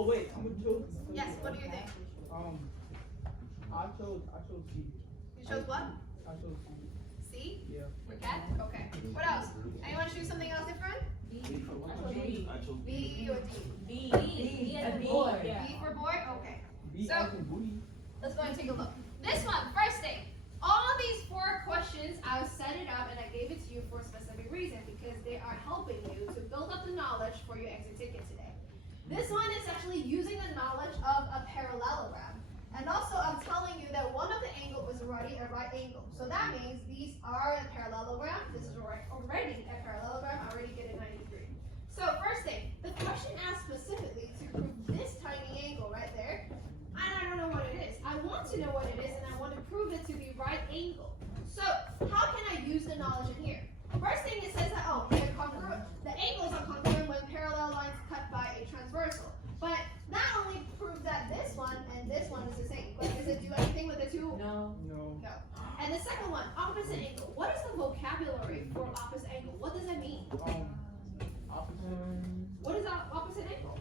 Oh wait, I'm gonna choose. Yes, what do you think? I chose C. You chose what? I chose C. C? Yeah. Forget? Okay. What else? Anyone choose something else different? B. B or D? B. B as in boy. B for boy? Okay. B So- as in booty. Let's go and take a look. This one, first thing. All these 4 questions, I set it up and I gave it to you for a specific reason because they are helping you to build up the knowledge for your exit ticket today. This one is actually using the knowledge of a parallelogram. And also, I'm telling you that one of the angles is already a right angle. So that means these are a parallelogram. This is already a parallelogram. I already get a 90 degree. So first thing, the question asks specifically to prove this tiny angle right there. And I don't know what it is. I want to know what it is, and I want to prove it to be right angle. So how can I use the knowledge in here? First thing it says that, oh, they're congruent. The angles are congruent when parallel lines cut by a transversal. But not only proves that this one and this one is the same, but does it do anything with the two? No. No. No. And the second one, opposite angle. What is the vocabulary for opposite angle? What does it mean? Opposite. What is opposite angle?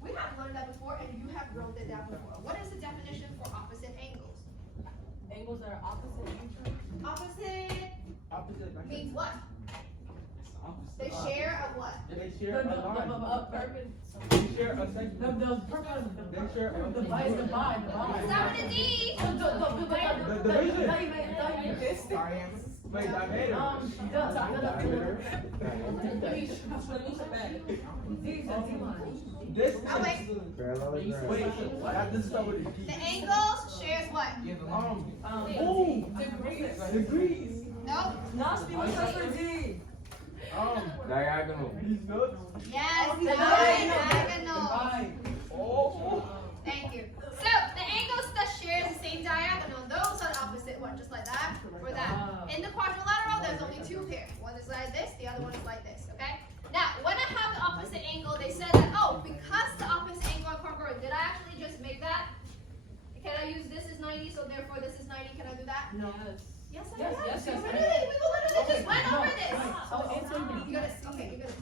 We have learned that before, and you have wrote it down before. What is the definition for opposite angles? Angles that are opposite each other. Opposite Opposite. Like means what? They share a what? They share a line. Purpose. They share a segment. The purpose. They share a Divide. Start with a D. The division. Wait, I made This. Oh, wait. Wait, I have to start with a D. The angles shares what? Degrees. No. Diagonal. These notes. Yes, diagonal. Oh. Thank you. So the angles that share the same diagonal, those are the opposite one, just like that or that. In the quadrilateral, there's only 2 pairs. One is like this, the other one is like this. Okay. Now, when I have the opposite angle, they said that because the opposite angle are congruent. Did I actually just make that? Can I use this is 90, so therefore this is 90? Can I do that? No. Yes, I Yes, can. yes, We yes. literally just went over this. Oh, You gotta, okay, you gotta.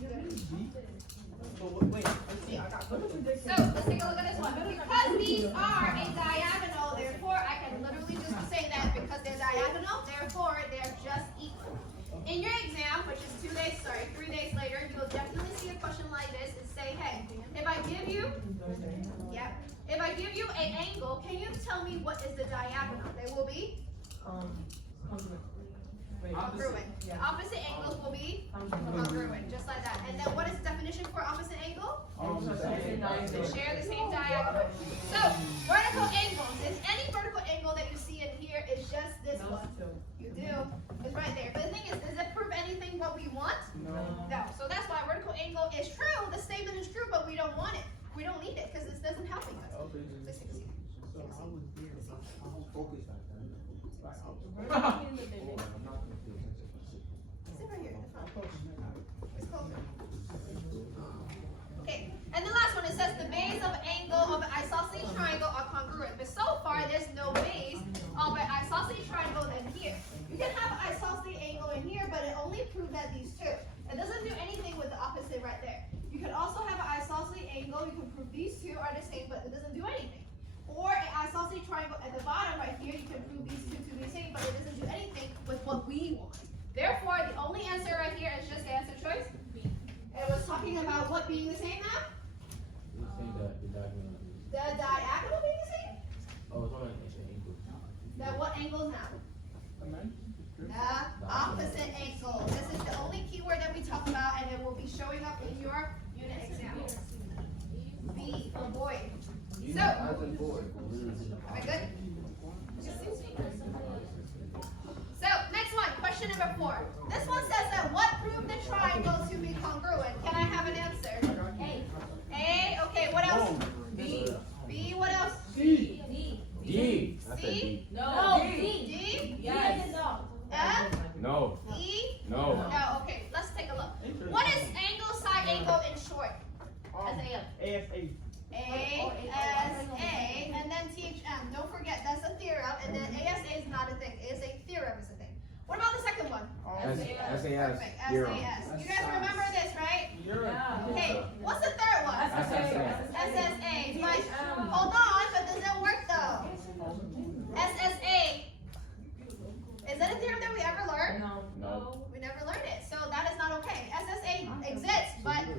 Wait, let's see. I got So let's take a look at this one. Because these are a diagonal, therefore I can literally just say that because they're diagonal, therefore they're just equal. In your exam, which is 3 days later, you'll definitely see a question like this and say, hey, if I give you an angle, can you tell me what is the diagonal? They will be congruent. Opposite angles will be congruent, just like that. And then what is the definition for opposite angle? They share the same diagonal. So, vertical angles. Is any vertical angle that you see in here is just this one? You do. It's right there. But the thing is, does it prove anything what we want? No. No. So that's why vertical angle is true. The statement is true, but we don't want it. We don't need it because this doesn't help us. Let's take a seat. So I was there. I was focused on that. Sit right here in the front. It's closer. Okay, and the last one, it says the base of angle of an isosceles triangle are congruent. But so far, there's no base of an isosceles triangle in here. You can have an isosceles angle in here, but it only proves that these two. It doesn't do anything with the opposite right there. You can also have an isosceles angle. You can prove these two are the same, but it doesn't do anything. Or an isosceles triangle at the bottom right here, you can prove these two to be the same, but it doesn't do anything with what we want. Therefore, the only answer right here is just the answer choice B. It was talking about what being the same now? The diagonal being the same? That what angles now? The opposite angle. This is the only keyword that we talk about, and it will be showing up in your unit exam. B for boy. So, am I good? So, next one, question number 4. This one says that what proved the triangle to be congruent? Can I have an answer? A, okay, what else? B. B, what else? C. D. C? No. D? Yes. F? No. E? No. No, okay, let's take a look. What is angle, side angle in short? ASA. ASA, and then THM. Don't forget, that's a theorem, and then ASA is not a thing. ASA theorem is a thing. What about the second one? SAS. Perfect, Theorem. SAS. You guys remember this, right? Yeah. Okay, what's the third one? SSA. SSA.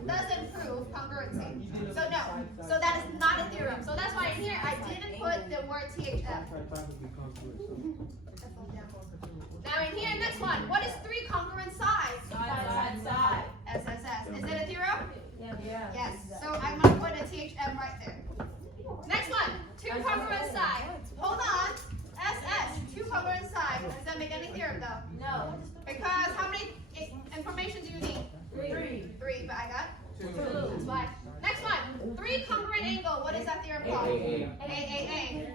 doesn't prove congruency. So no. So that is not a theorem. So that's why in here I didn't put the word THF. Now in here, next one. What is 3 congruent sides? Side. SSS. Is it a theorem? Yeah. Yes. So I'm going to put a THM right there. Next one. 2 congruent sides. Hold on. SS. 2 congruent sides. Does that make any theorem though? No. Because how many information do you need? 3. But I got 2. That's why. Next one. 3 congruent angle. What is that theorem called? AAA.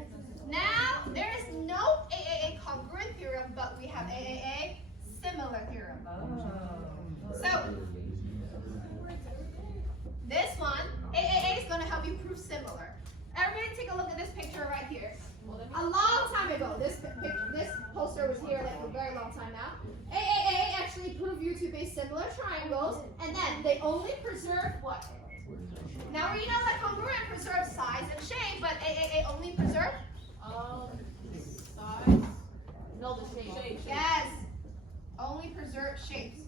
Now, there is no AAA congruent theorem, but we have AAA similar theorem. So, this one, AAA is going to help you prove similar. Everybody take a look at this picture right here. A long time ago, this poster was here like a very long time now. AAA actually proved you to be similar triangles, and then they only preserve what? Now we know that congruent preserves size and shape, but AAA only preserves? Size. No, the shape. Yes. Only preserve shapes.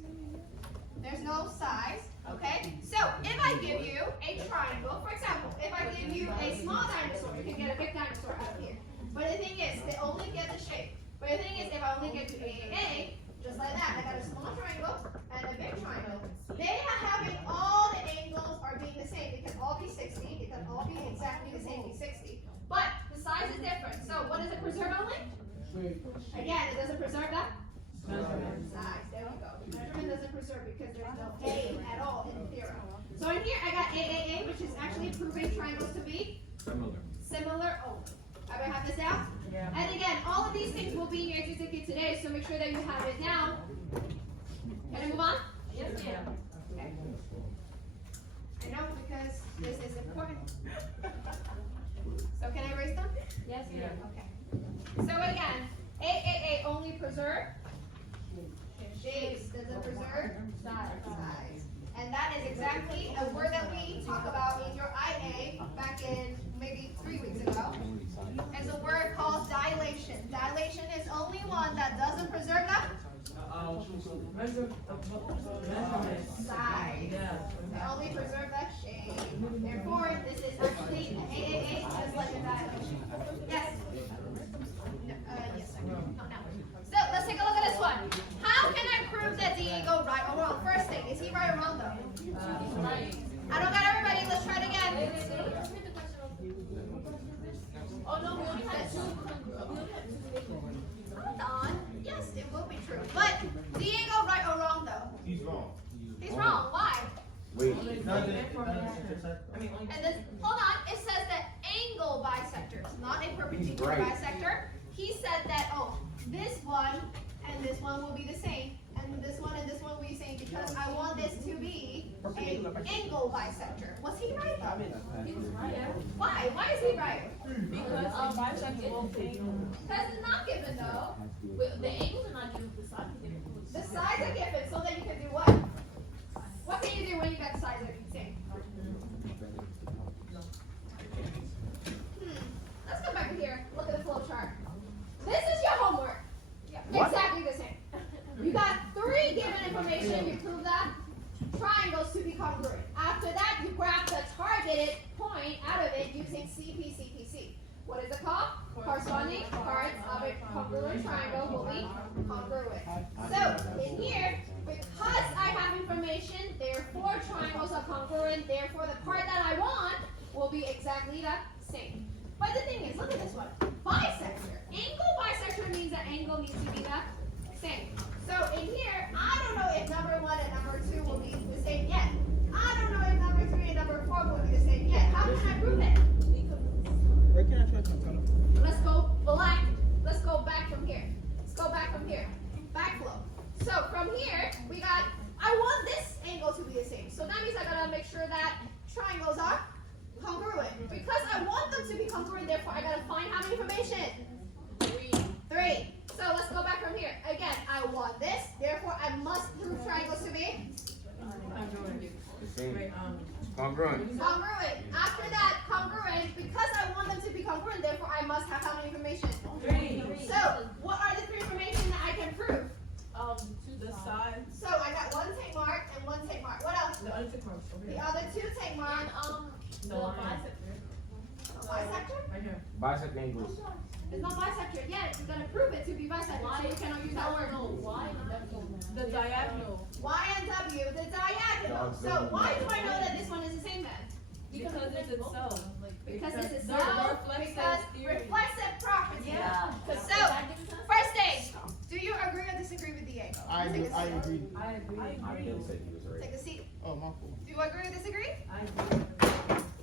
There's no size. Okay? So if I give you a triangle, for example, if I give you a small dinosaur, you can get a big dinosaur out of here. But the thing is, they only get the shape. But the thing is, if I only give you AAA, just like that, I got a small triangle and a big triangle. They are having all the angles are being the same. They can all be 60. They can all be exactly the same, be 60. But the size is different. So what does it preserve only? Again, it doesn't preserve that? Size. There we go. Measurement doesn't preserve because there's no A at all in the theorem. So in here, I got AAA, which is actually proving triangles to be similar only. Everybody have this down? Yeah. And again, all of these things will be in your exit ticket today, so make sure that you have it down. Can I move on? Yes, ma'am. Okay. I know because this is important. So can I erase them? Yes, ma'am. Okay. So again, AAA only preserve shapes. Does it preserve size? And that is exactly a word that we talk about in your IA back in maybe 3 weeks ago. It's a word called dilation. Dilation is only one that doesn't preserve the size. They only preserve the shape. Therefore, this is actually an AAA just like a dilation. Yes? Yes, I can. No. So, let's take a look at this one. How can I prove that Diego right or wrong? First thing, is he right or wrong though? I don't got everybody. Let's try it again. Oh no, we only had 2. Hold on. Yes, it will be true. But Diego right or wrong though? He's wrong. He's wrong. Why? Wait. And then, hold on. It says that angle bisectors, not a perpendicular Right. bisector. He said that, oh, this one and this one will be the same, and this one and this one will be the same because I want this to be an angle bisector. Was he right though? He was right. Why? Why is he right? Because bisector both angles. That's not given though. The angles are not given, the sides are given. The sides are given so that you can do what? What can you do when you got the sides that are the same? Let's go back here. Look at the flow chart. This is your homework. What? Exactly the same. You got 3 given information. You prove that triangles to be congruent. After that, you grab the targeted point out of it using CP. What is it called? Corresponding parts of a congruent triangle will be congruent. So in here, because I have information, therefore triangles are congruent. Therefore, the part that I want will be exactly the same. But the thing is, look at this one. Bisector. Angle bisector means that angle needs to be the same. So in here, I don't know if number 1 and number 2 will be the same yet. I don't know if number 3 and number 4 will be the same yet. How can I prove it? Where can I try to Let's go black. Let's go back from here. Let's go back from here. Backflow. So from here, we got, I want this angle to be the same. So that means I gotta make sure that triangles are congruent. Because I want them to be congruent, therefore I gotta find how many information? 3. So let's go back from here. Again, I want this, therefore I must prove triangles to be The same. Congruent. congruent. After that, congruent, because I want them to be congruent, therefore I must have how many information? 3. So, what are the 3 information that I can prove? The sides. So, I got 1 tick mark and 1 tick mark. What else? The other tick marks over The here. Bisect angles. It's not bisector yet. You're gonna prove it to be bisector, so you cannot use that word. Why W? The diagonal. Y and W, the diagonal. So why do I know that this one is the same then? Because it's itself. Because it's The itself, reflexive because theory. reflexive property. Yeah. So, first stage, do you agree or disagree with Diego? I Take a seat. agree. I agree. I didn't say he was right. Take a seat. Oh, my fault. Do you agree or disagree? I agree.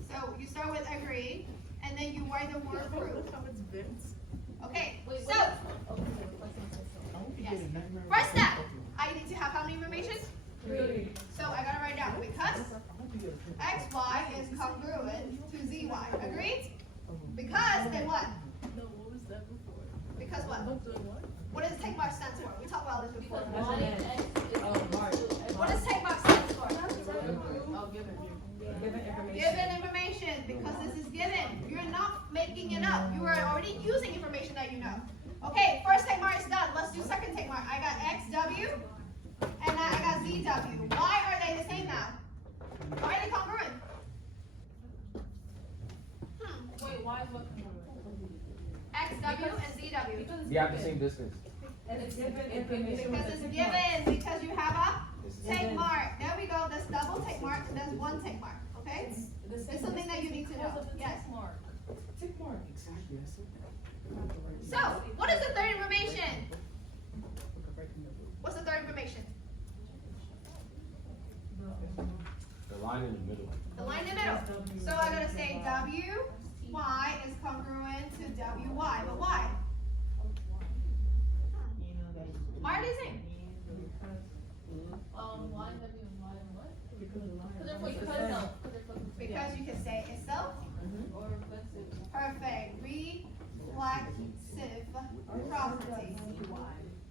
So you start with agree, and then you write the word prove. Okay, Wait, so, I hope you Yes. get a nightmare. first step, I need to have how many information? 3. So I gotta write down, because I hope you get a triple. xy is congruent to zy. Agreed? Because then what? No, what was that before? Because what? What does take mark stands for? We talked about this before. That's an X. Oh, Mark. What does take mark stands for? Oh, given information. Given information, because this is given. You're not making it up. You are already using information that you know. Okay, first take mark is done. Let's do second take mark. I got xw, and I got zw. Why are they the same now? Why are they congruent? Wait, why is what? XW and ZW. They have the same distance. It's given information. Because it's given, because you have a This is- take mark. There we go. There's double take mark, and there's one take mark. Okay? It's something that you need to know. Yes. Tick mark. Exactly. That's it. So, what is the third information? What's the third information? The line in the middle. The line in the middle. So I gotta say WY is congruent to WY, but why? Why are they same? Y and W and Y and what? Because you can say itself. Or reflexive. Perfect. Reflexive property.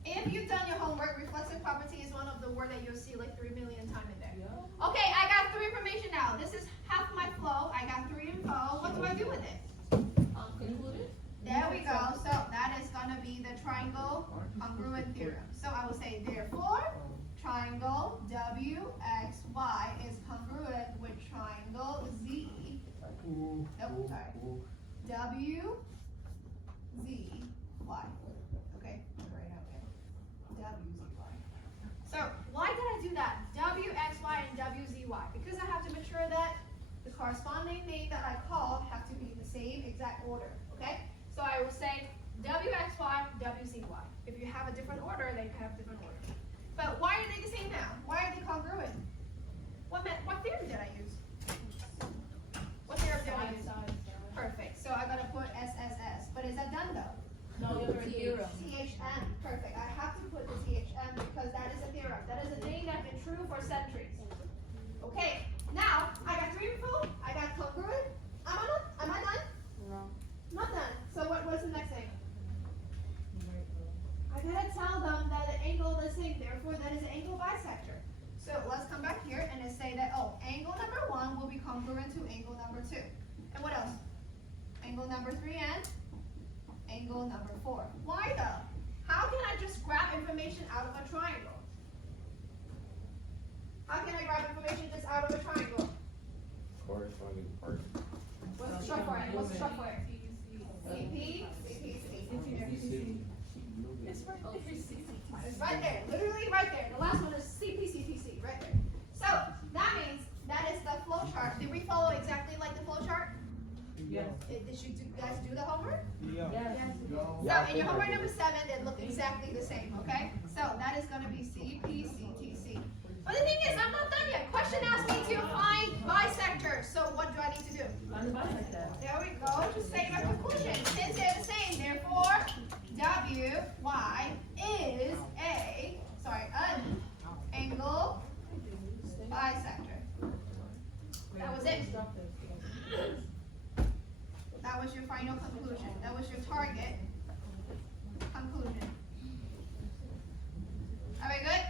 If you've done your homework, reflexive property is one of the words that you'll see like 3 million times in there. Okay, I got 3 information now. This is half my flow. I got 3 info. What do I do with it? Concluded? There we go. So that is gonna be the triangle congruent theorem. So I will say therefore, triangle WXY is congruent with triangle Z. Nope, sorry. WZY. Okay, right out there. WZY. So why did I do that? WXY and WZY. Because I have to make sure that the corresponding name that I called have to be in the same exact order. Okay? So I will say WXY, WZY. If you have a different order, they have different order. But why are they the same now? Why are they congruent? What theorem did I use? What theorem did I use? Perfect. So I'm gonna put SSS. But is that done though? No, you're a theorem. THM. Perfect. I have to put the THM because that is a theorem. That is a thing that's been true for centuries. Okay. Now I got 3 info. I got congruent. Am I done? No. Not done. So what's the next thing? I gotta tell them that the angle is the same. Therefore, that is an angle bisector. So let's come back here and then say that angle number 1 will be congruent to angle number 2. And what else? Angle number 3 and angle number 4. Why though? How can I just grab information out of a triangle? How can I grab information just out of a triangle? Corresponding part. What's the short for it? What's the short for it? CP, CPC. It's right there, literally right there. The last one is CPCPC, right there. So that means that is the flow chart. Did we follow exactly like the flow chart? Yes. Did you guys do the homework? Yeah. Yes. So in your homework number 7, they look exactly the same, okay? So that is going to be CPCTC. But the thing is, I'm not done yet. Question asked me to find bisectors. So what do I need to do? There we go. Just say my conclusion. Since they're the same, therefore, WY is an angle bisector. That was it. That was your final conclusion. That was your target conclusion. Are we good?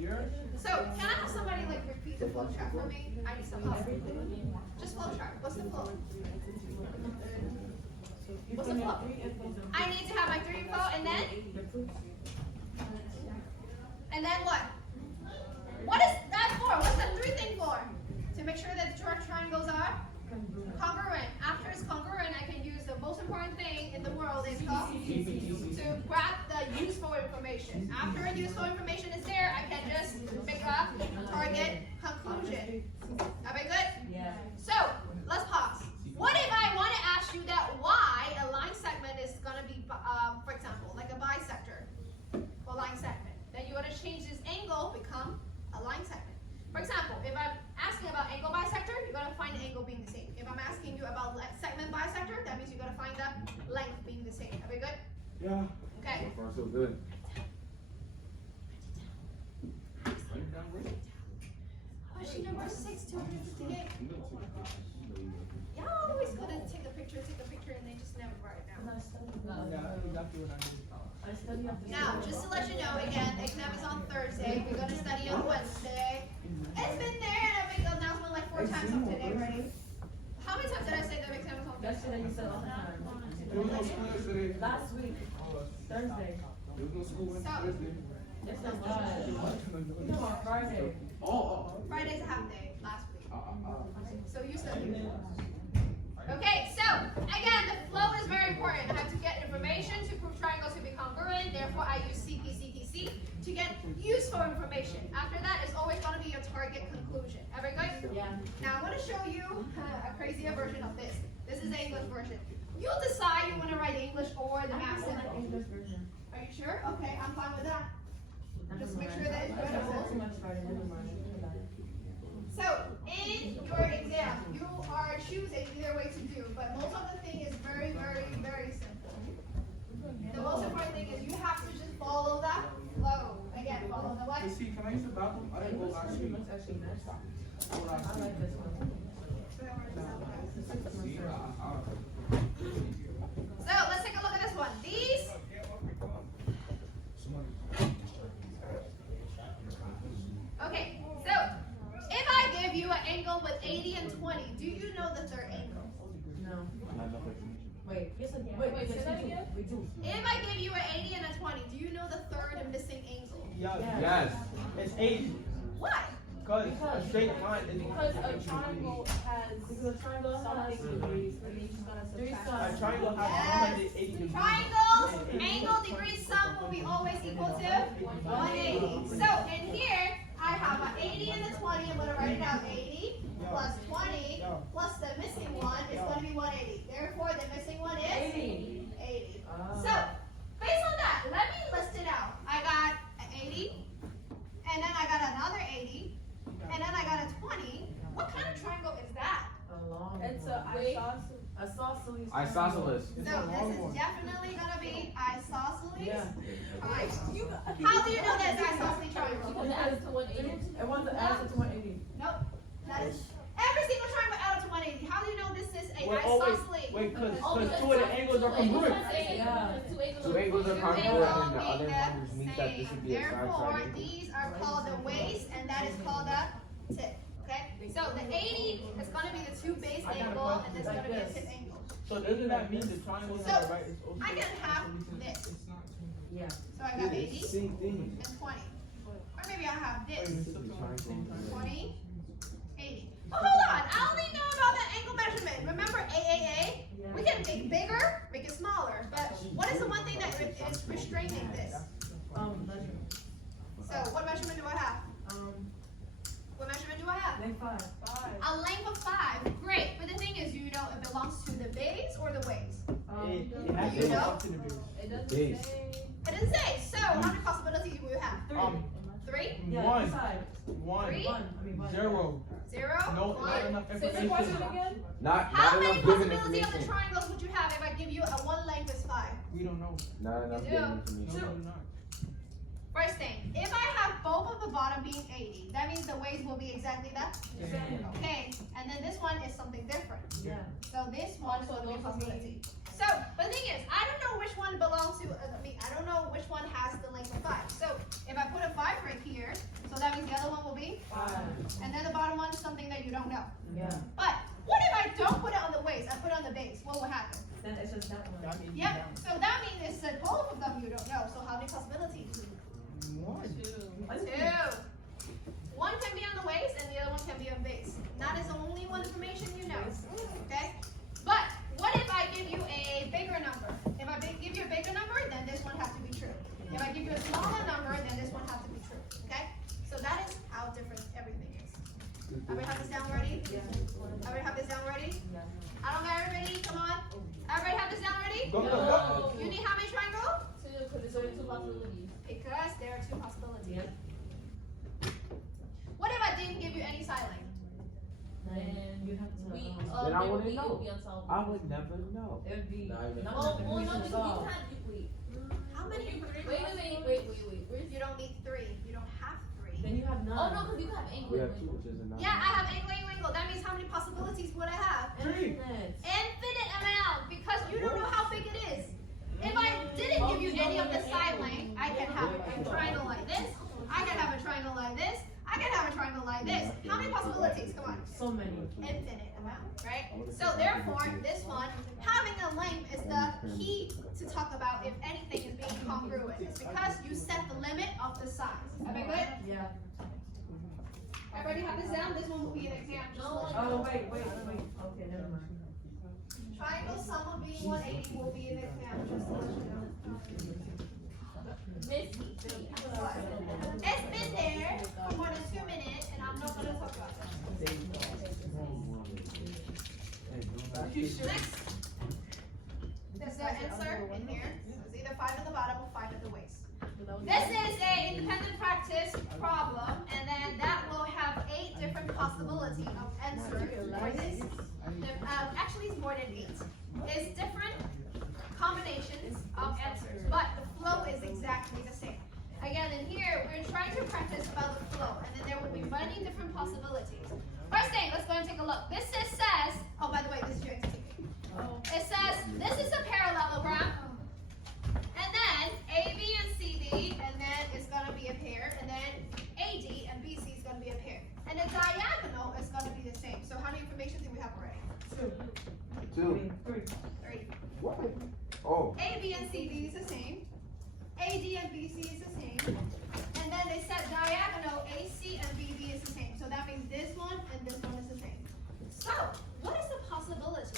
Yeah. So, can I have somebody like repeat the flow chart for me? I need some help. Just flow chart. What's the flow? What's the flow? I need to have my 3 info and then? And then what? What is that for? What's the 3 thing for? To make sure that the triangles are congruent. After it's congruent, I can use the most conclusion. After useful information is there, I can just make a target conclusion. Are we good? Yeah. So, let's pause. What if I want to ask you that why a line segment is going to be, for example, like a bisector or line segment? Then you want to change this angle, become a line segment. For example, if I'm asking about angle bisector, you're going to find the angle being the same. If I'm asking you about segment bisector, that means you're going to find the length being the same. Are we good? Yeah. Okay. So far, so good. Question number 6, 258. Y'all always go to take a picture, and they just never write it down. I study after Now, just to let you know, again, the exam is on Thursday. We're going to study on Wednesday. It's been there, and I made the announcement like 4 times up today already. How many times did I say the exam is on Thursday? Yesterday you said all the time. There was no school yesterday. Last week, Thursday. There was no school Thursday. Yes, that's right. No, on Friday. Friday's a half day last week. So you studied. Okay, so again, the flow is very important. I have to get information to prove triangles to be congruent. Therefore, I use CP to get useful information. After that, it's always going to be your target conclusion. Every good? Yeah. Now, I'm going to show you a crazier version of this. This is the English version. You decide you want to write English or the math I like symbol. English version. Are you sure? Okay, I'm fine with that. Just make sure that it's I said too readable. much Friday, never mind. So, in your exam, you are choosing either way to do, but most of the thing is very, very, very simple. The most important thing is you have to just follow that flow. Again, follow the what? Hey, see, can I use the bathroom? I didn't go last week. Looks actually nice. I go last I week. like this one. See, So, let's take a look at this one. These, okay, so if I give you an angle with 80 and 20, do you know the third angle? No. Wait, yes, Wait, say that again? We do. If I give you an 80 and a 20, do you know the third and missing angle? Yeah, Yes. it's 80. Why? Because a straight line is Because a triangle has Because a triangle has something degrees, and then you're just gonna Three subtract. sides. a triangle has Yes. 180 degrees. Triangles, angle, degree, sum will be always equal to 180. So in here, I have an 80 and a 20. I'm going to write it out. 80 plus 20 plus the missing one is going to be 180. Therefore, the missing one is 80. 80. Ah. So based on that, let me list it out. I got an 80, and then I got another 80, and then I got a 20. What kind of triangle is that? A long It's one. a Isosceles. Isosceles. So this is definitely going to be isosceles Yeah. triangle. How do you know that it's isosceles triangle? Because it adds to 180. It wants to add to 180. Nope. That is every single triangle out of 180. How do you know this is a Wait, isosceles? wait, because Oh, because two of the angles are congruent. Yeah. Two angles are Two congruent, angles and the other being one just means that this same. would be a side Therefore, triangle. these are called the waist, and that is called a tip. Okay? So the 80 is going to be the two base I got a angle, question. and this is going to be a Like tip this. angle. So doesn't that mean the triangle So, on the right is also I can have this. Yeah. So I got 80 Same thing. and 20. Or maybe I have this. 20, 80. But hold on, I only know about the angle measurement. Remember AAA? We can make bigger, make it smaller. But what is the one thing that is restraining this? Measurement. So what measurement do I have? What measurement do I have? Length 5. A length of 5. Great. But the thing is, you know, it belongs to the base or the waist. it has to You go know? up to the base. It doesn't Base. say. It doesn't say. So how many possibilities do we have? 3, Yeah, One. inside. One. Three? One. 0. 0, No, 1. not enough Say the information. question again? Not How enough many given possibilities of the information. triangles would you have if I give you a one length is 5? We don't know. Not enough You given do. No, information. we're not. First thing, if I have both of the bottom being 80, that means the waist will be exactly that. Same. Okay, and then this one is something different. Yeah. So this one is going to be a possibility. So, but the thing is, I don't know which one belongs to, I don't know which one has the length of 5. So, if I put a 5 right here, so that means the other one will be 5. and then the bottom one is something that you don't know. Yeah. But, what if I don't put it on the waist, I put it on the base, what will happen? Then it's just that one. That means Yeah, down. so that means it's that both of them you don't know. So, how many possibilities? One. 2. One can be on the waist and the other one can be on base. That is the only one information you know. Okay? But what if I give you a bigger number? If I give you a bigger number, then this one has to be true. If I give you a smaller Go, go, go. You need how many triangles? Because there's only two possibilities. Because there are two possibilities. Yep. What if I didn't give you any side length? Then you have to. We, Then I there would wouldn't be, know. it would be unsolvable. I would never know. It would be. Not even- none Oh, of the well, no, equations because solved. you had, wait. How many? Wait. You don't need three. You don't have three. Then you have none. Oh, no, because you have We angle. have two, which is enough. Yeah, I have angle. That means how many possibilities would I have? Three. Infinite. Infinite amount, because you don't know how big it is. If I didn't give you any of the side length, I can have a triangle like this. I can have a triangle like this. I can have a triangle like this. How many possibilities? Come on. So many. Infinite amount, right? So therefore, this one, having a length is the key to talk about if anything is being congruent. It's because you set the limit of the size. Everybody good? Yeah. Everybody have this down? This one will be an exam. Just to let you Oh, know. wait. Okay, never mind. Triangle sum of being 180 will be an exam. Just to let you know. Missy. It's been there for more than 2 minutes, and I'm not gonna talk about that. Next, there's the answer in here. It's either 5 at the bottom or 5 at the waist. This is a independent practice problem, and then that will have 8 different possibilities of answer for this. Actually, it's more than 8. It's different combinations of answers, but the flow is exactly the same. Again, in here, we're trying to practice about the flow, and then there will be many different possibilities. First thing, let's go and take a look. This says, oh, by the way, this is your example. It says, this is a parallelogram, and then AB and CD, and then it's going to be a pair, and then AD and BC is going to be a pair. And the diagonal is going to be the same. So how many information do we have already? Two. Three. 3. What? Oh. AB and CD is the same. AD and BC is the same. And then they said diagonal AC and BB is the same. So that means this one and this one is the same. So, what is the possibilities?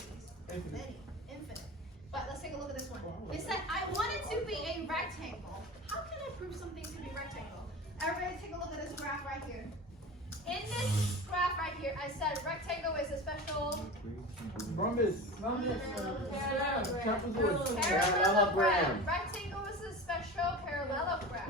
Many. Infinite. But let's take a look at this one. It said, I want it to be a rectangle. How can I prove something to be rectangle? Everybody take a look at this graph right here. In this graph right here, I said rectangle is a special Rhombus. Parallelogram. Rectangle is a special parallelogram.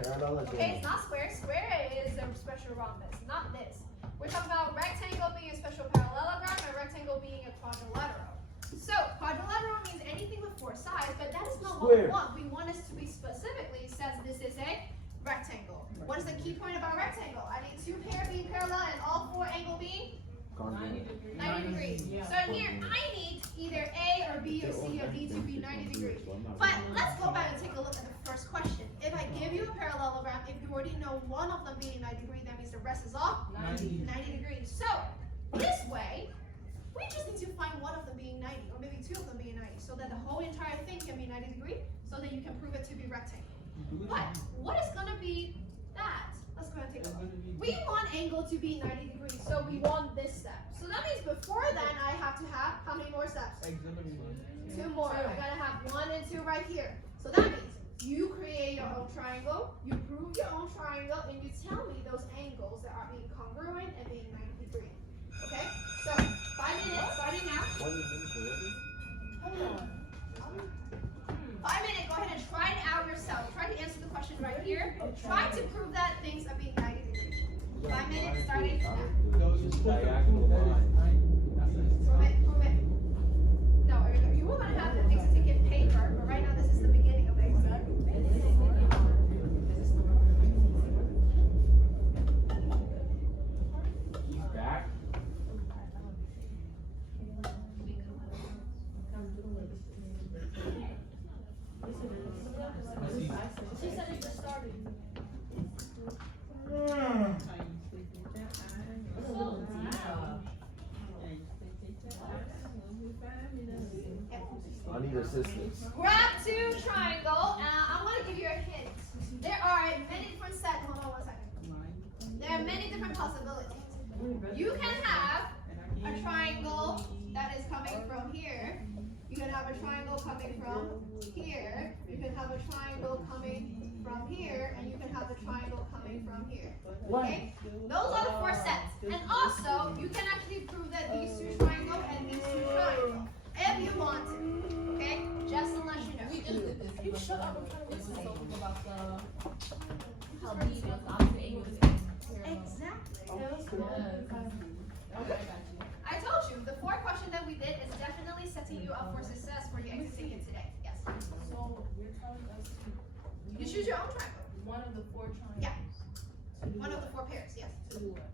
Okay, it's not square. Square is a special rhombus, not this. We're talking about rectangle being a special parallelogram and rectangle being a quadrilateral. So, quadrilateral means anything with 4 sides, but that is not what we Square. want. We want us to be specifically says this is a rectangle. What is the key point about rectangle? I need 2 pairs being parallel and all 4 angle being 90 degrees. Yeah. So in here, I need either A or B or C or D to be 90 degrees. But let's go back and take a look at the first question. If I give you a parallelogram, if you already know one of them being 90 degrees, that means the rest is all 90 degrees. So this way, we just need to find one of them being 90, or maybe 2 of them being 90, so that the whole entire thing can be 90 degrees, so that you can prove it to be rectangle. But what is gonna be that? Let's go ahead and take a look. We want angle to be 90 degrees, so we want this step. So that means before then, I have to have how many more steps? 2 more. I gotta have 1 and 2 right here. So that means you create your own triangle, you prove your own triangle, and you tell me those angles that are being congruent and being 90 degrees. Okay? So 5 minutes starting now. Hold on. 5 minutes, go ahead and try it out yourself. Try to answer the question right here. Try to prove that things are being 90 degrees. 5 minutes starting now. Diagonal line. Prove it. No, you were gonna have the exit ticket paper, but right now this is the beginning of the exam. He's back. She said it just started. I need assistance. Grab 2 triangle. I'm gonna give you a hint. There are many different sets. Hold on 1 second. There are many different possibilities. You can have a triangle that is coming from here. You can have a triangle coming from here. You can have a triangle coming from here, and you can have a triangle coming from here. Okay? Those are the 4 sets. And also, you can actually prove that these 2 triangles and these 2 triangles, if you want to. Okay? Just to let you know. Shut up, I'm trying to listen. About the how these opposite angles and parallel. Exactly. Yes. Okay, I got you. I told you, the 4 question that we did is definitely setting you up for success for your exit ticket today. Yes. So you're telling us to You choose your own triangle. one of the 4 triangles. Yeah. To do One of what? the 4 pairs, yes. To do what?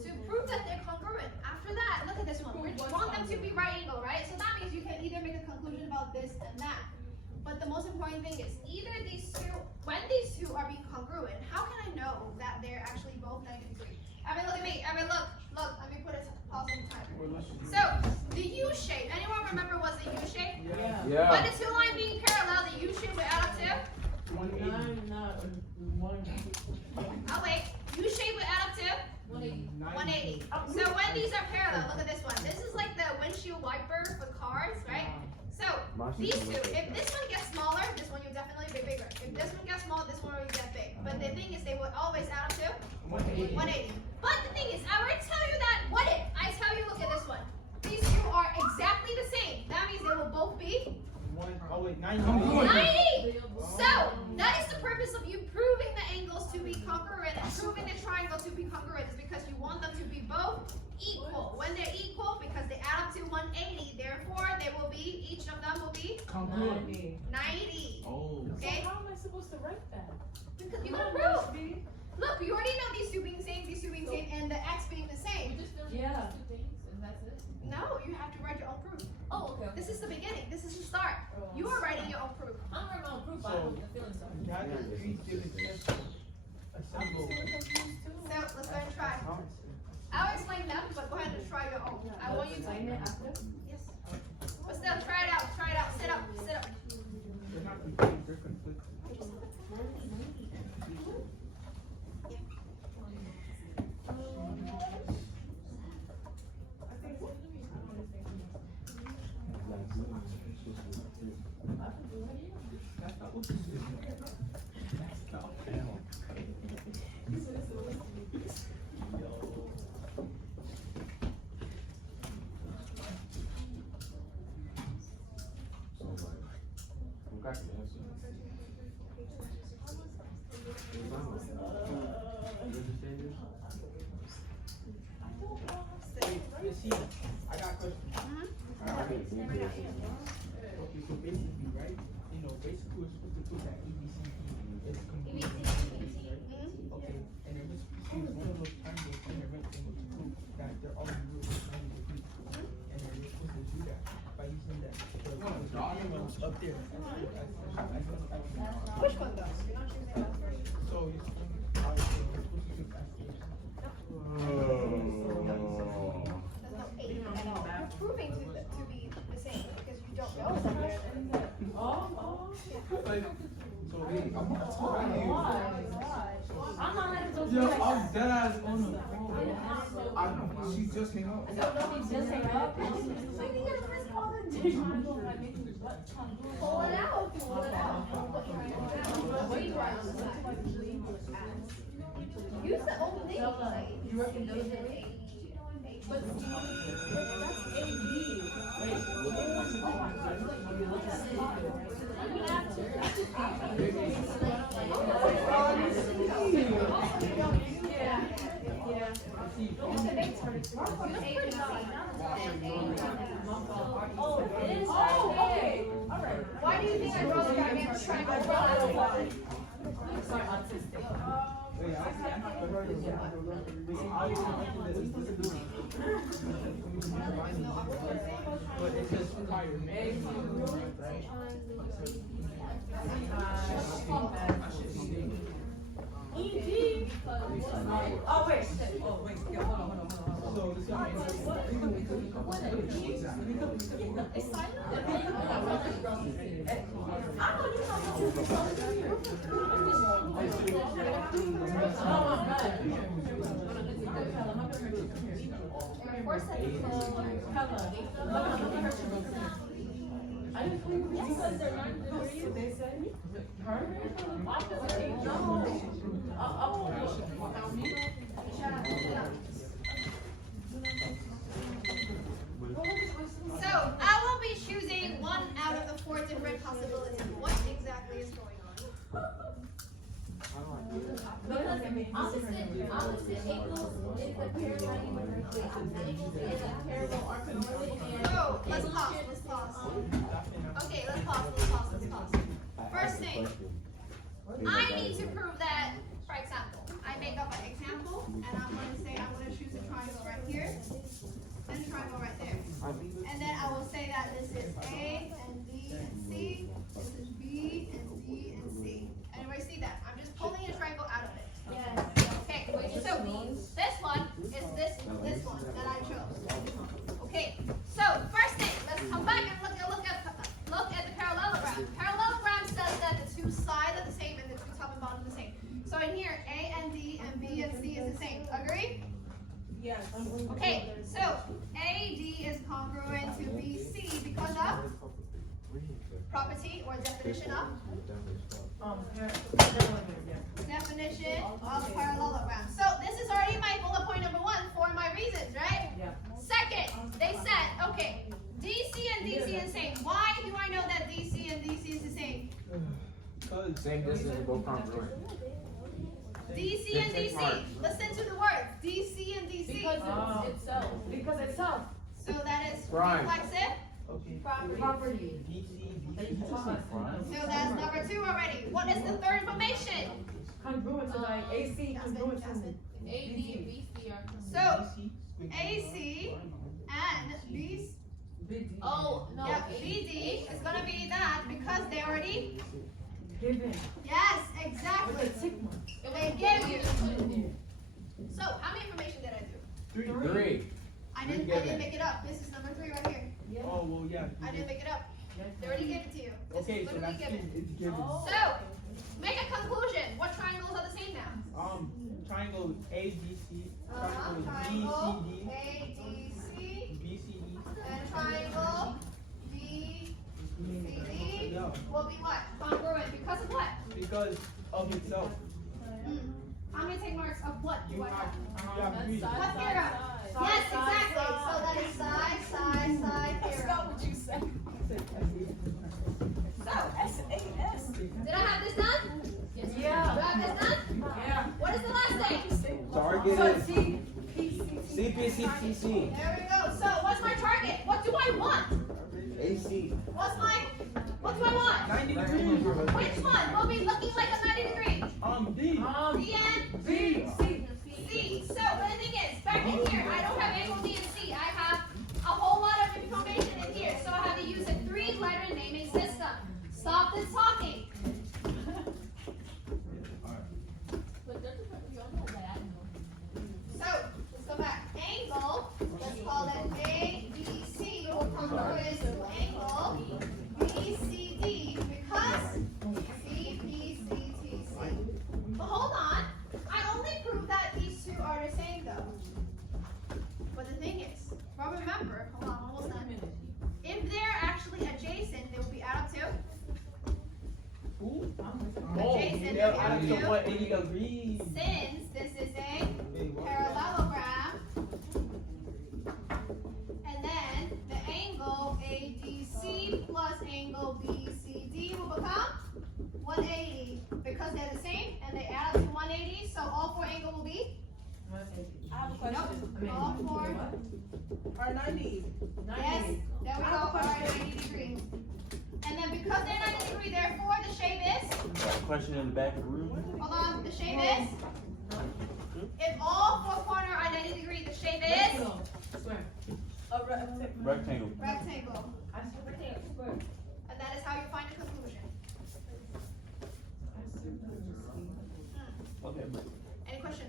To prove that they're congruent. After that, look at this one. We want them to be right angle, right? So that means you can either make a conclusion about this and that. But the most important thing is either these two, when these two are being congruent, how can I know that they're actually both 90 degrees? I mean, look at me. I mean, look. Let me put it pause on the timer. So the U shape. Anyone remember what's the U shape? Yeah. Yeah. When the 2 lines being parallel, the U shape will add up to. 180. Oh wait. U shape will add up to 180. So when these are parallel, look at this one. This is like the windshield wiper for cars, right? So these two, if this one gets smaller, this one will definitely be bigger. If this one gets small, this one will get big. But the thing is, they will always add up to 180. But the thing is, I already tell you that. What if I tell you, look at this one? These two are exactly the same. That means they will both be 90. 90. So that is the purpose of you proving the angles to be congruent and proving the triangle to be congruent is because you want them to be both equal. When they're equal, because they add up to 180, therefore they will be, each of them will be 90. Oh. Okay? How am I supposed to write that? Because you gotta prove. Look, you already know these two being same, these two being same, and the x being the same. Yeah. 2 things and that's it? No, you have to write your own proof. Oh, okay. This is the beginning. This is the start. You are writing your own proof. I'm writing my own proof, but I don't know what the feelings are. You have to treat different tests. Assemble. So let's go and try. I'll explain them, but go ahead and try your own. I want you to. Yes. But still, try it out. Try it out. Sit up. Sit up. They're not conflicting, they're conflicting. That's not what this is. That's not fail. You see, I got a question. Okay, so basically, right? You know, basically we're supposed to put that EBCD is complete. Right? Okay, and then we're supposed to use one of those triangles and the rectangle to prove that they're all real 90 degrees. And then we're supposed to do that by using that the arrows up there. Which one though? You're not choosing that first. So you're supposed to use that first. There's no 8 at all. You're proving to be the same because you don't know somewhere. So I'm not talking to you. I'm not letting those Yo, guys. I'm dead ass on the phone. I know, she just came up. Just hang up. Pull it out. Pull it out. Use the old thing. You reckon those are 8? But that's AB. Oh, it is? Oh, okay. All right. Why do you think I draw the diagram triangle? Sorry, autistic. Wait, but it's just fire. Oh, wait. Oh, wait. Yeah, hold on. So this So I will be choosing one out of the 4 different possibilities. What exactly is going Because opposite angles is a parallel angles is a parallel arc So, let's pause. Okay, let's pause. First thing, I need to prove that, for example, I make up an example, and I'm going to say I'm going to choose a triangle right here, and a triangle right there. And then I will say that this is A and D and C, this is B and D and C. Anybody see that? I'm just pulling a triangle out of it. Yes. Okay, so this one is this one that I chose. Okay, so first thing, let's come back and look at the parallelogram. Parallelogram says that the two sides are the same and the two top and bottom are the same. So in here, A and D and B and C is the same. Agree? Yes. Okay, so AD is congruent to BC because of property or definition of definition of parallelogram. So this is already my bullet point number 1 for my reasons, right? Yeah. Second, they said, okay, DC and DC is the same. Why do I know that DC and DC is the same? Same distance, they're both congruent. DC and DC. Listen to the words. DC and DC. Because it's itself. Because itself. So that is Prime. reflexive Okay. Property. So that's number 2 already. What is the third information? Congruent to like AC, congruent to. A, D, and B, C are So AC and BC. Oh, no. Yeah, BD is gonna be that because they already. Given. Yes, exactly. With a tick mark. They give you. So how many information did I do? 3. I didn't make it up. This is number 3 right here. Oh, well, yeah. I didn't make it up. They already gave it to you. This Okay, is so literally that's given. it's given. So make a conclusion. What triangles are the same now? Triangle ADC, Triangle triangle BCD, ADC BCE. and triangle BCD Yeah, will be what? Congruent because of what? because of itself. How many tick marks of what do You I have? have 3. What theorem? Yes, exactly. So that is side theorem. what you said. Did I have this done? Yes. Do I Yeah. have this done? Yeah. What is the last thing? Target So is C, P, C, CPCTC. There we go. So what's my target? What do I want? AC. What do I want? 90 degrees. Which one will be looking like a 90 degree? D. D and B, C. C. So the thing is, back in here, I don't have angle D and C. I have a whole lot of information in here. So I have to use a 3-letter naming system. Stop this talking. But doesn't you only have diagonal. So let's go back. Angle, let's call it ABC will congruent to angle BCD because CPCTC. But hold on, I only proved that these two are the same though. But the thing is, well remember, hold on, almost done. If they're actually adjacent, they will be add up to. Ooh. Adjacent, They're they out have to to. 180 degrees. Since this is a parallelogram, and then the angle ADC plus angle BCD will become 180 because they're the same and they add up to 180. So all 4 angles will be. I have a question. All 4. Are 90. Yes. There we go. All right, 90 degrees. And then because they're 90 degrees, therefore the shape is. Question in the back of the room. Hold on. The shape is. If all 4 corners are 90 degrees, the shape is Square. Rectangle. rectangle. I said rectangle. And that is how you find a conclusion. Okay, but Any question?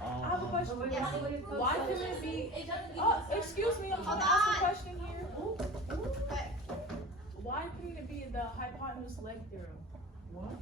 I have a question. Yes. Why couldn't it be? It doesn't need Oh, excuse me. I'm Hold gonna ask on. a question here. But Why couldn't it be the hypotenuse leg theorem? What?